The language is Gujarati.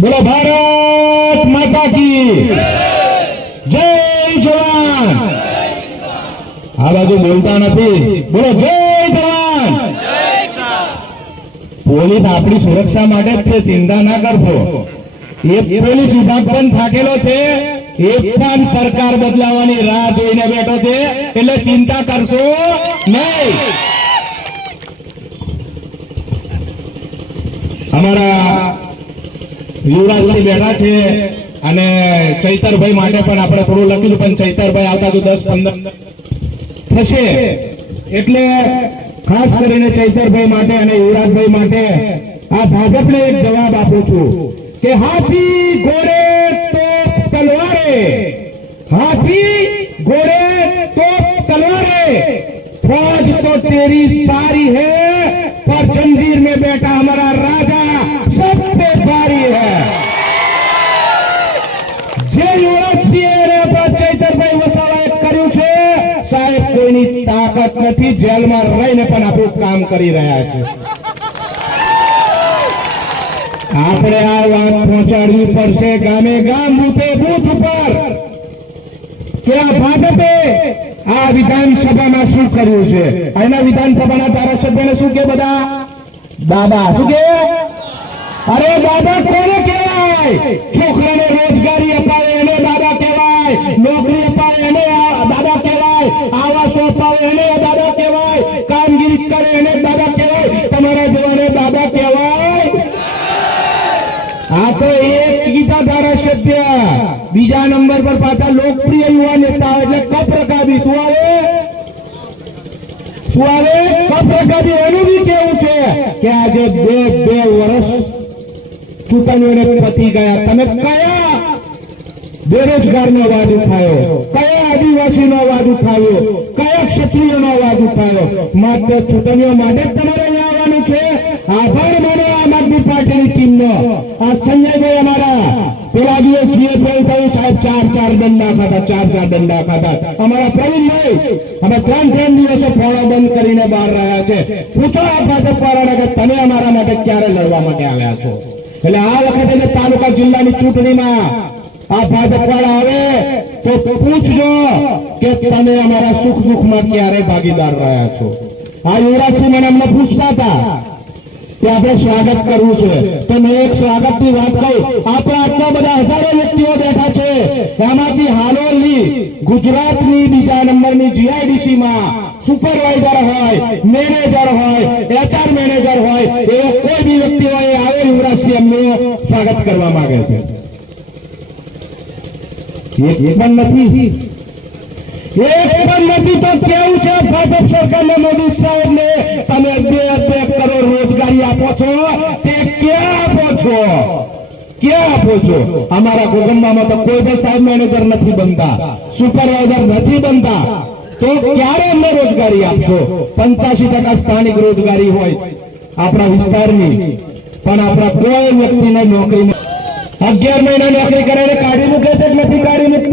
બોલો ભારત માતા કી જય જવાન. આ બાજુ બોલતા નથી. બોલો જય જવાન. પોલીસ આપણી સુરક્ષા માટે જ છે, ચિંતા ના કરશો. એ પોલીસ વિભાગ પણ થાકેલો છે. એ પણ સરકાર બદલાવાની રાહ જોઈને બેઠો છે. એટલે ચિંતા કરશો નહીં. અમારા યુવરાજસિંહ બેઠા છે અને ચૈતરભાઈ માટે પણ આપણે થોડું લખેલું પણ ચૈતરભાઈ આવતા તો દસ પંદર થશે એટલે ખાસ કરીને ચૈતરભાઈ માટે અને યુવરાજભાઈ માટે આ ભાજપને એક જવાબ આપું છું કે હાથી ઘોડે તોપ તલવારે હાથી ઘોડે તોપ તલવારે फौज तो तेरी सारी है पर जंजीर में बैठा हमारा राजा તાકાત નથી, જેલમાં રહીને પણ આપણું કામ કરી રહ્યા છે. આપણે આ વાત પહોંચાડવી પડશે ગામે ગામ રૂપે બુથ ઉપર કે આ ભાજપે આ વિધાનસભામાં શું કર્યું છે? એના વિધાનસભાના ધારાસભ્યને શું કે બધા? દાદા શું કે અરે દાદા કોને કહેવાય? છોકરાને આ તો એક ગીતા ધારાસભ્ય. બીજા નંબર પર પાછા લોકપ્રિય યુવા નેતા એટલે કપરકાબી. શું આવે? શું આવે? કપરકાબી. એનું બી કેવું છે કે આજે બે બે વર્ષ ચૂંટણીઓને પતી ગયા. તમે કયા બેરોજગારનો વાદ ઉઠાયો? કયા આદિવાસીનો વાદ ઉઠાવ્યો? કયા ક્ષત્રિયનો વાદ ઉઠાવ્યો? માત્ર ચૂંટણીઓ માટે તમારે અહીંયા આવવાનું છે. આભાર માનો આમ પાર્ટીની ટીમનો આ સંજયભાઈ અમારા પેલા દિવસ જે થયું સાહેબ ચાર ચાર દંડા ખાતા ચાર ચાર દંડા ખાતા અમારા પ્રવીણભાઈ અમે ત્રણ ત્રણ દિવસો ફોડો બંધ કરીને બહાર રહ્યા છે પૂછો આ ભાજપ વાળાને કે તમે અમારા માટે ક્યારે લડવા માટે આવ્યા છો એટલે આ વખતે જે તાલુકા જિલ્લાની ચૂંટણીમાં આ ભાજપ વાળા આવે તો પૂછજો કે તમે અમારા સુખ દુઃખમાં ક્યારે ભાગીદાર રહ્યા છો આ યુવરાજસિંહ મને અમને પૂછતા હતા કે આપણે સ્વાગત કરવું છે. તો મેં એક સ્વાગતની વાત કહી. આપણે આટલા બધા હજારો વ્યક્તિઓ બેઠા છે. એમાંથી હાલોલની ગુજરાતની બીજા નંબરની જીઆઈડીસી માં સુપરવાઇઝર હોય, મેનેજર હોય, એચઆર મેનેજર હોય, એવો કોઈ બી વ્યક્તિ હોય આવે યુવરાજસિંહ એમનું સ્વાગત કરવા માંગે છે. એક પણ નથી. એક પણ નથી તો કેવું છે? ભાજપ સરકારના મોદી સાહેબને તમે બે બે કરોડ રોજગારી આપો છો તે ક્યાં આપો છો ક્યાં આપો છો. અમારા કુટુંબમાં તો કોઈ પણ સાહેબ મેનેજર નથી બનતા. સુપરવાઇઝર નથી બનતા. તો ક્યારે અમને રોજગારી આપશો? પંચ્યાસી ટકા સ્થાનિક રોજગારી હોય આપણા વિસ્તારની. પણ આપણા કોઈ વ્યક્તિને નોકરી અગિયાર મહિના નોકરી કરે કાઢી મૂકે છે નથી કાઢી મૂકે